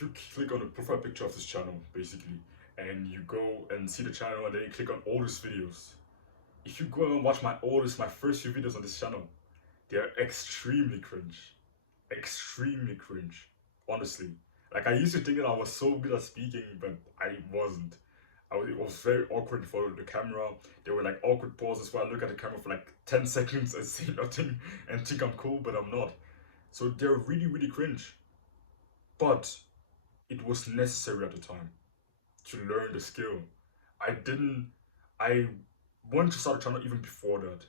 if you click on the profile picture of this channel, basically, and you go and see the channel and then you click on oldest videos, if you go and watch my first few videos on this channel, they're extremely cringe. Extremely cringe. Honestly. Like I used to think that I was so good at speaking, but I wasn't. It was very awkward for the camera. There were like awkward pauses where I look at the camera for like 10 seconds and say nothing and think I'm cool, but I'm not. So they're really, really cringe. But it was necessary at the time to learn the skill. I didn't. I wanted to start a channel even before that,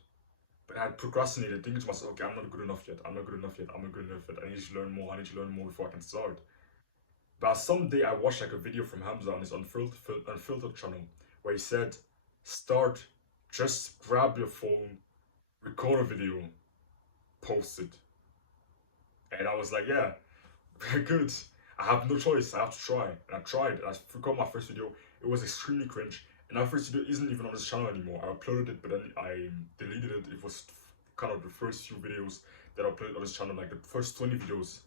but I had procrastinated, thinking to myself, okay, I'm not good enough yet. I'm not good enough yet. I'm not good enough yet. I need to learn more. I need to learn more before I can start. But someday I watched like a video from Hamza on his unfiltered channel where he said, start, just grab your phone, record a video, post it. And I was like, yeah, very good. I have no choice. I have to try. And I tried. And I recorded my first video. It was extremely cringe. And that first video isn't even on this channel anymore. I uploaded it, but then I deleted it. It was kind of the first few videos that I uploaded on this channel, like the first 20 videos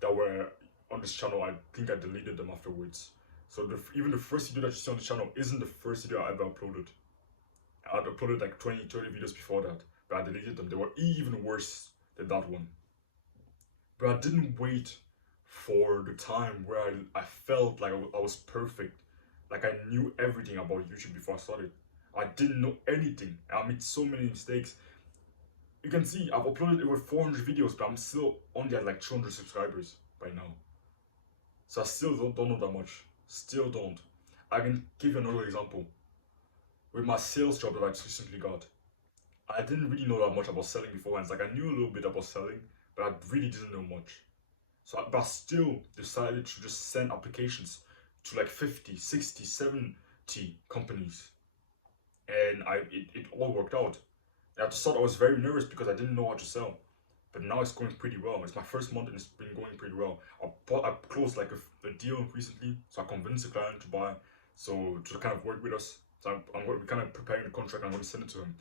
that were on this channel. I think I deleted them afterwards. So even the first video that you see on the channel isn't the first video I ever uploaded. I had uploaded like 20, 30 videos before that, but I deleted them. They were even worse than that one. But I didn't wait for the time where I felt like I was perfect. Like I knew everything about YouTube before I started. I didn't know anything. I made so many mistakes. You can see I've uploaded over 400 videos, but I'm still only at like 200 subscribers by now. So I still don't know that much. Still don't. I can give you another example. With my sales job that I just recently got, I didn't really know that much about selling beforehand. It's like I knew a little bit about selling, but I really didn't know much. But I still decided to just send applications to like 50, 60, 70 companies. And it all worked out. And at the start I was very nervous because I didn't know how to sell. But now it's going pretty well. It's my first month and it's been going pretty well. I closed like a deal recently, so I convinced the client to buy, so to kind of work with us. So we're kind of preparing the contract and I'm going to send it to him.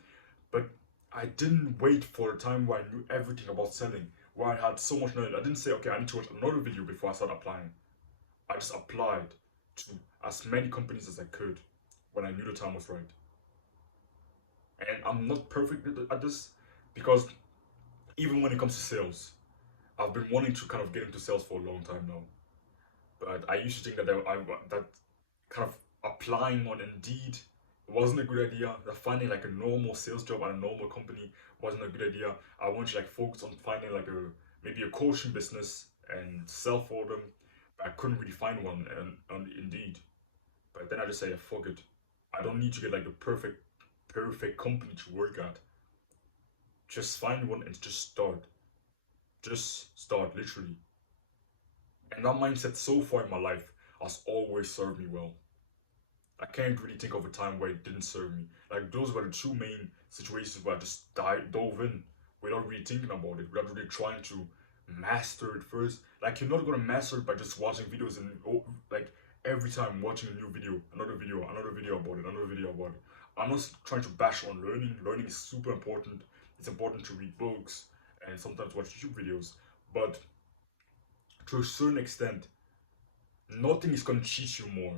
But I didn't wait for the time where I knew everything about selling, where I had so much knowledge. I didn't say, okay, I need to watch another video before I start applying. I just applied to as many companies as I could when I knew the time was right. And I'm not perfect at this because even when it comes to sales, I've been wanting to kind of get into sales for a long time now. But I used to think that kind of applying on Indeed wasn't a good idea. That finding like a normal sales job at a normal company wasn't a good idea. I wanted to like focus on finding like maybe a coaching business and sell for them. But I couldn't really find one on Indeed. But then I just say, fuck it. I don't need to get like the perfect company to work at. Just find one and just start. Just start, literally. And that mindset so far in my life has always served me well. I can't really think of a time where it didn't serve me. Like those were the two main situations where I just dove in without really thinking about it, without really trying to master it first. Like you're not gonna master it by just watching videos and like every time watching a new video, another video about it, another video about it. I'm not trying to bash on learning. Learning is super important. It's important to read books and sometimes watch YouTube videos, but to a certain extent, nothing is going to teach you more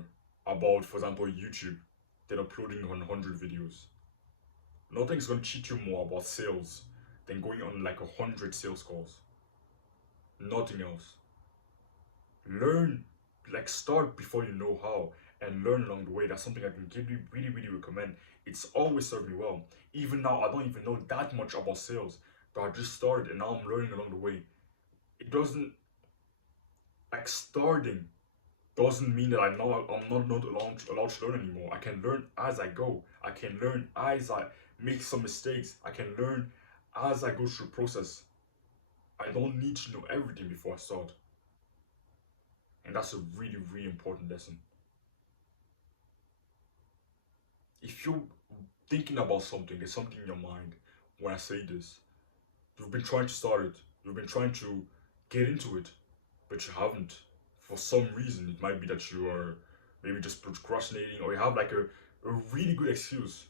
about, for example, YouTube than uploading 100 videos. Nothing is going to teach you more about sales than going on like 100 sales calls. Nothing else. Learn, like start before you know how and learn along the way. That's something I can really, really recommend. It's always served me well. Even now, I don't even know that much about sales, but I just started and now I'm learning along the way. It doesn't, like starting doesn't mean that I'm not allowed to learn anymore. I can learn as I go. I can learn as I make some mistakes. I can learn as I go through the process. I don't need to know everything before I start. And that's a really, really important lesson. If you're thinking about something, there's something in your mind when I say this. You've been trying to start it. You've been trying to get into it, but you haven't. For some reason, it might be that you are maybe just procrastinating or you have like a really good excuse.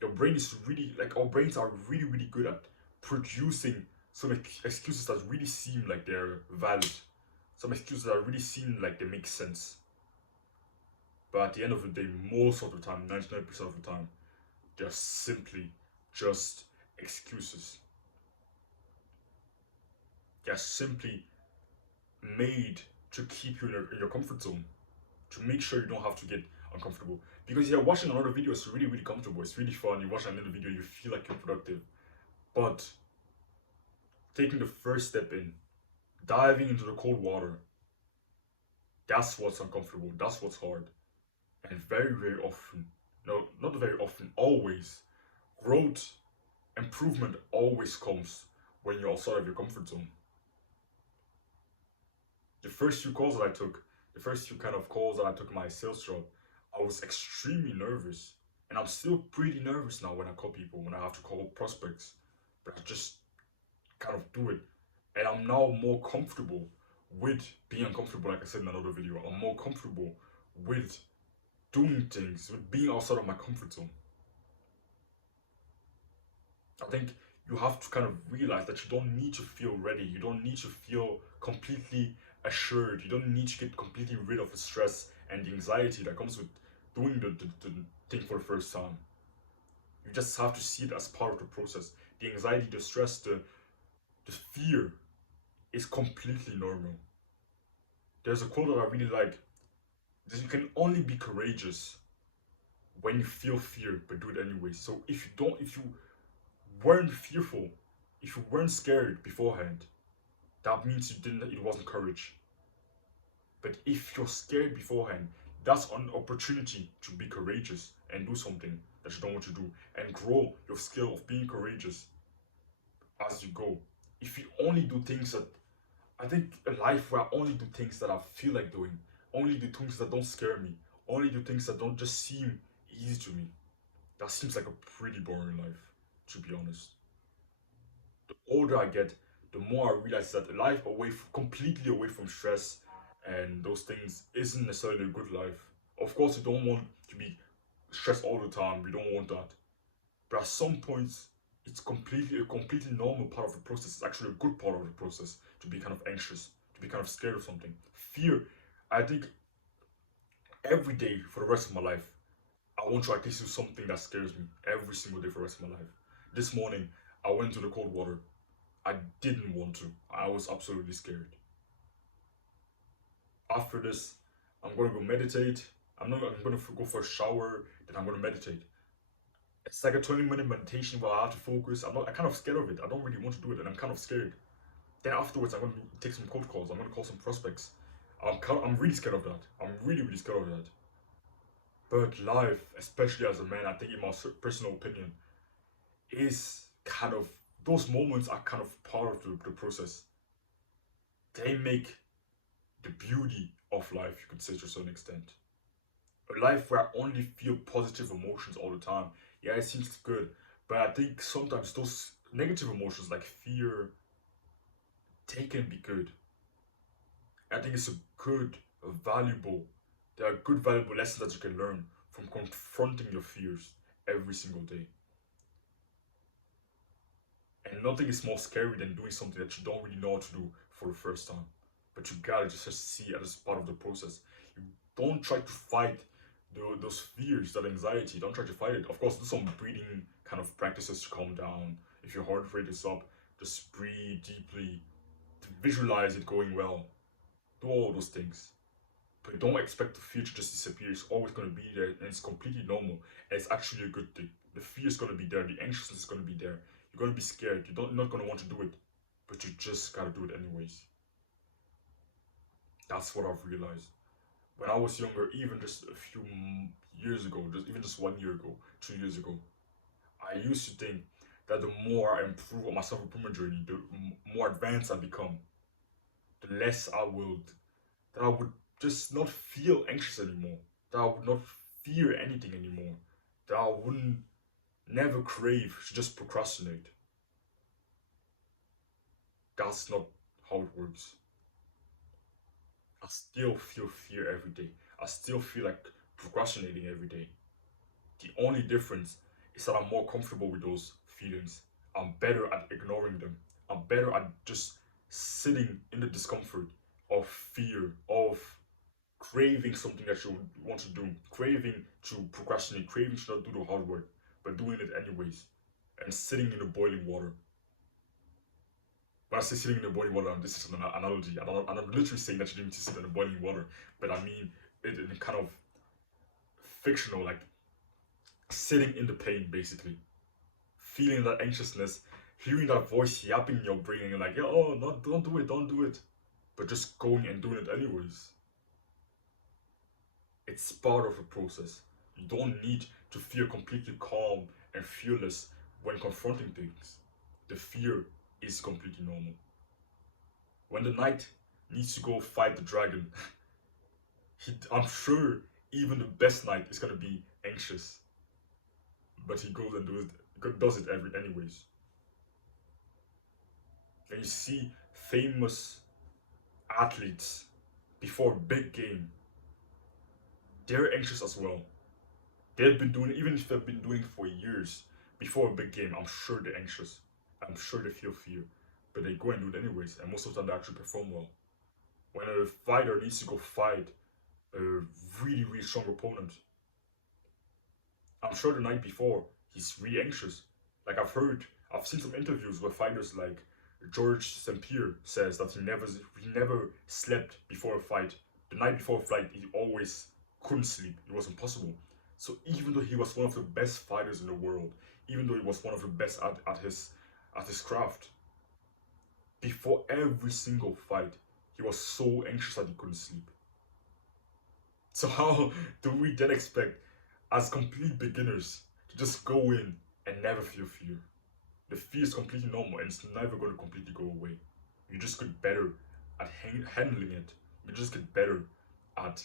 Your brain is really, like our brains are really, really good at producing some excuses that really seem like they're valid. Some excuses that really seem like they make sense. But at the end of the day, most of the time, 99% of the time, they're simply just excuses. They're simply made to keep you in your comfort zone, to make sure you don't have to get uncomfortable. Because you're watching another video, it's really, really comfortable. It's really fun. You watch another video, you feel like you're productive. But taking the first step in, diving into the cold water, that's what's uncomfortable. That's what's hard. And very, very often, no, not very often, always, growth, improvement always comes when you're outside of your comfort zone. The first few calls that I took, the first few kind of calls that I took in my sales job, I was extremely nervous. And I'm still pretty nervous now when I call people, when I have to call prospects. But I just kind of do it. And I'm now more comfortable with being uncomfortable, like I said in another video. I'm more comfortable with doing things, with being outside of my comfort zone. I think you have to kind of realize that you don't need to feel ready. You don't need to feel completely assured. You don't need to get completely rid of the stress and the anxiety that comes with doing the thing for the first time. You just have to see it as part of the process. The anxiety, the stress, the fear is completely normal. There's a quote that I really like. You can only be courageous when you feel fear, but do it anyway. So if you weren't fearful, if you weren't scared beforehand, that means it wasn't courage. But if you're scared beforehand, that's an opportunity to be courageous and do something that you don't want to do and grow your skill of being courageous as you go. If you only do things that, I think a life where I only do things that I feel like doing, only do things that don't scare me, only do things that don't just seem easy to me, that seems like a pretty boring life, to be honest. The older I get, the more I realize that a life completely away from stress and those things isn't necessarily a good life. Of course, you don't want to be stressed all the time. We don't want that. But at some points, it's completely a completely normal part of the process. It's actually a good part of the process to be kind of anxious, to be kind of scared of something. Fear. I think every day for the rest of my life, I want to at least do something that scares me every single day for the rest of my life. This morning, I went to the cold water. I didn't want to. I was absolutely scared. After this, I'm gonna go meditate. I'm gonna go for a shower, then I'm gonna meditate. It's like a 20-minute meditation where I have to focus. I'm kind of scared of it. I don't really want to do it, and I'm kind of scared. Then afterwards, I'm gonna take some cold calls. I'm gonna call some prospects. I'm really scared of that. I'm really, really scared of that. But life, especially as a man, I think in my personal opinion, is kind of, those moments are kind of part of the process. They make the beauty of life, you could say, to a certain extent. A life where I only feel positive emotions all the time. Yeah, it seems good, but I think sometimes those negative emotions like fear, they can be good. I think it's a good, a valuable, there are good, valuable lessons that you can learn from confronting your fears every single day. And nothing is more scary than doing something that you don't really know how to do for the first time. But you gotta just see it as part of the process. You don't try to fight those fears, that anxiety. Don't try to fight it. Of course, do some breathing kind of practices to calm down. If your heart rate is up, just breathe deeply. To visualize it going well. Do all those things. But don't expect the fear to just disappear. It's always going to be there, and it's completely normal. And it's actually a good thing. The fear is going to be there. The anxiousness is going to be there. You're going to be scared. You're not going to want to do it. But you just got to do it anyways. That's what I've realized. When I was younger, even just a few years ago, even just 1 year ago, 2 years ago, I used to think that the more I improve on my self-improvement journey, the more advanced I become, the less that I would just not feel anxious anymore, that I would not fear anything anymore, that I wouldn't never crave to just procrastinate. That's not how it works. I still feel fear every day. I still feel like procrastinating every day. The only difference is that I'm more comfortable with those feelings. I'm better at ignoring them. I'm better at just sitting in the discomfort of fear, of craving something that you want to do, craving to procrastinate, craving to not do the hard work, but doing it anyways, and sitting in the boiling water. When I say sitting in the boiling water, this is an analogy. I'm not literally saying that you need to sit in the boiling water, but I mean it in a kind of fictional, like sitting in the pain, basically. Feeling that anxiousness, hearing that voice yapping in your brain, and you're like, yeah, oh, no, don't do it, don't do it. But just going and doing it anyways. It's part of the process. You don't need to feel completely calm and fearless when confronting things. The fear is completely normal. When the knight needs to go fight the dragon, I'm sure even the best knight is gonna be anxious, but he goes and does it anyways. And you see famous athletes before a big game, they're anxious as well. They've been doing it, even if they've been doing it for years before a big game, I'm sure they're anxious. I'm sure they feel fear, but they go and do it anyways, and most of the time they actually perform well. When a fighter needs to go fight a really, really strong opponent, I'm sure the night before he's really anxious. Like I've seen some interviews where fighters like George St. Pierre says that he never slept before a fight. The night before a fight, he always couldn't sleep. It was impossible. So even though he was one of the best fighters in the world, even though he was one of the best at his craft, before every single fight, he was so anxious that he couldn't sleep. So how do we then expect, as complete beginners, to just go in and never feel fear? The fear is completely normal and it's never going to completely go away. You just get better at handling it. You just get better at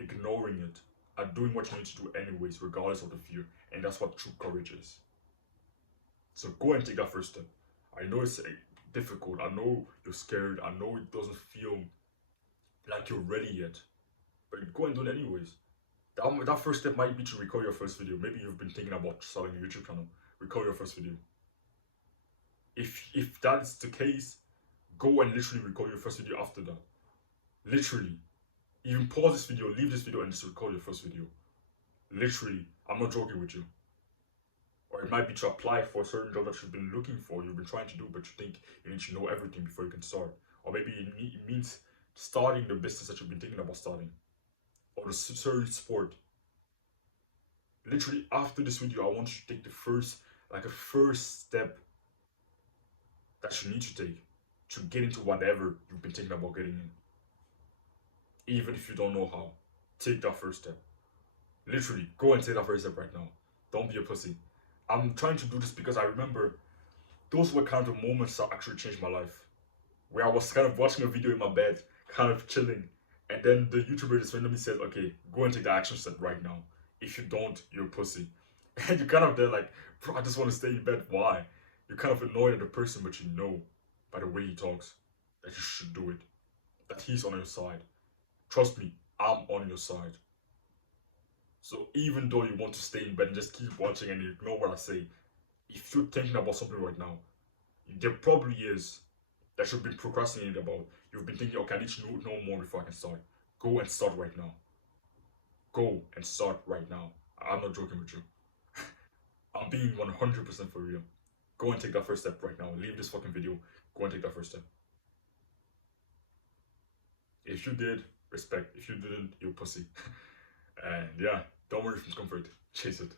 ignoring it, at doing what you need to do anyways, regardless of the fear. And that's what true courage is. So go and take that first step. I know it's difficult. I know you're scared. I know it doesn't feel like you're ready yet. But go and do it anyways. That first step might be to record your first video. Maybe you've been thinking about starting a YouTube channel. Record your first video. If that's the case, go and literally record your first video after that. Literally. Even pause this video, leave this video, and just record your first video. Literally. I'm not joking with you. Or it might be to apply for a certain job that you've been looking for, you've been trying to do, but you think you need to know everything before you can start. Or maybe it means starting the business that you've been thinking about starting. Or a certain sport. Literally after this video, I want you to take a first step that you need to take to get into whatever you've been thinking about getting in. Even if you don't know how, take that first step. Literally, go and take that first step right now. Don't be a pussy. I'm trying to do this because I remember those were kind of the moments that actually changed my life. Where I was kind of watching a video in my bed, kind of chilling, and then the YouTuber just randomly said, okay, go and take the action step right now. If you don't, you're a pussy. And you're kind of there like, bro, I just want to stay in bed. Why? You're kind of annoyed at the person, but you know by the way he talks that you should do it. That he's on your side. Trust me, I'm on your side. So even though you want to stay in bed and just keep watching and ignore what I say, if you're thinking about something right now, there probably is that you've been procrastinating about. You've been thinking, okay, I need to know more before I can start. Go and start right now. Go and start right now. I'm not joking with you. I'm being 100% for real. Go and take that first step right now. Leave this fucking video. Go and take that first step. If you did, respect. If you didn't, you're a pussy. And yeah, don't worry from comfort. Chase it.